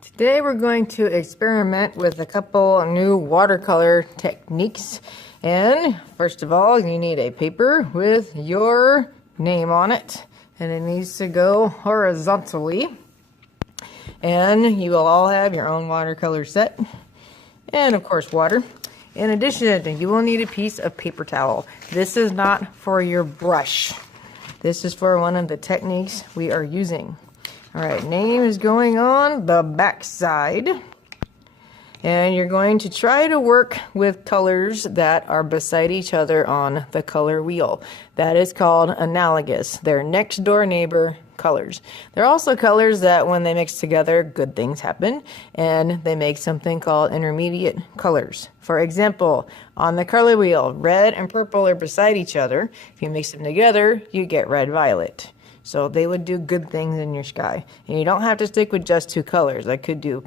Today we're going to experiment with a couple new watercolor techniques. And first of all, you need a paper with your name on it, and it needs to go horizontally. And you will all have your own watercolor set, and of course water. In addition, you will need a piece of paper towel. This is not for your brush. This is for one of the techniques we are using. All right, name is going on the back side. And you're going to try to work with colors that are beside each other on the color wheel. That is called analogous. They're next door neighbor colors. They're also colors that when they mix together, good things happen, and they make something called intermediate colors. For example, on the color wheel, red and purple are beside each other. If you mix them together, you get red-violet. So they would do good things in your sky. And you don't have to stick with just two colors. I could do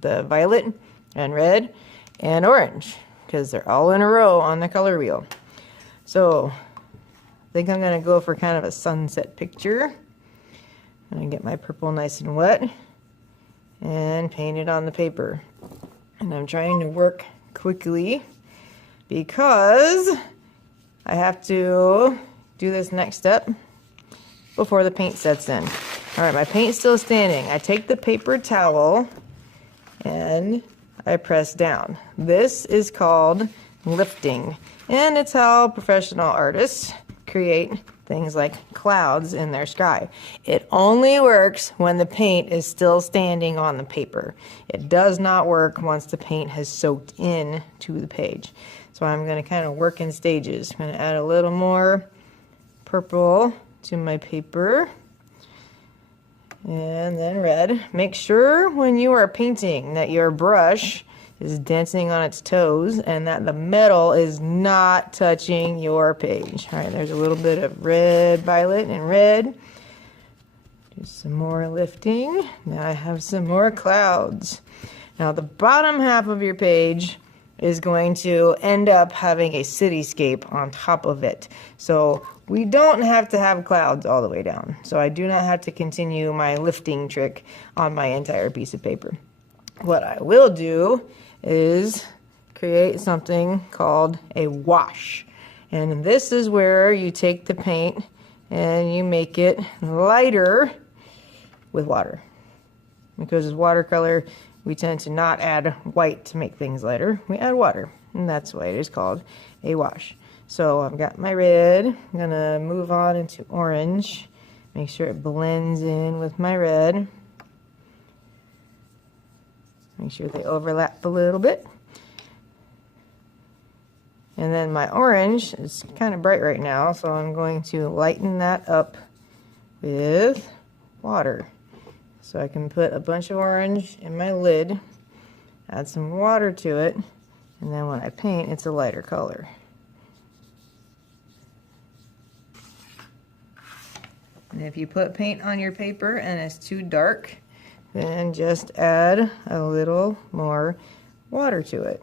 the violet and red and orange because they're all in a row on the color wheel. So I think I'm going to go for kind of a sunset picture. I'm going to get my purple nice and wet and paint it on the paper. And I'm trying to work quickly because I have to do this next step before the paint sets in. All right, my paint's still standing. I take the paper towel and I press down. This is called lifting, and it's how professional artists create things like clouds in their sky. It only works when the paint is still standing on the paper. It does not work once the paint has soaked in to the page. So I'm going to kind of work in stages. I'm going to add a little more purple to my paper, and then red. Make sure when you are painting that your brush is dancing on its toes and that the metal is not touching your page. All right, there's a little bit of red, violet, and red. Do some more lifting. Now I have some more clouds. Now the bottom half of your page is going to end up having a cityscape on top of it. So we don't have to have clouds all the way down. So I do not have to continue my lifting trick on my entire piece of paper. What I will do is create something called a wash. And this is where you take the paint and you make it lighter with water. Because as watercolor, we tend to not add white to make things lighter. We add water, and that's why it is called a wash. So I've got my red. I'm gonna move on into orange. Make sure it blends in with my red. Make sure they overlap a little bit. And then my orange is kind of bright right now, so I'm going to lighten that up with water. So I can put a bunch of orange in my lid, add some water to it, and then when I paint, it's a lighter color. And if you put paint on your paper and it's too dark, then just add a little more water to it.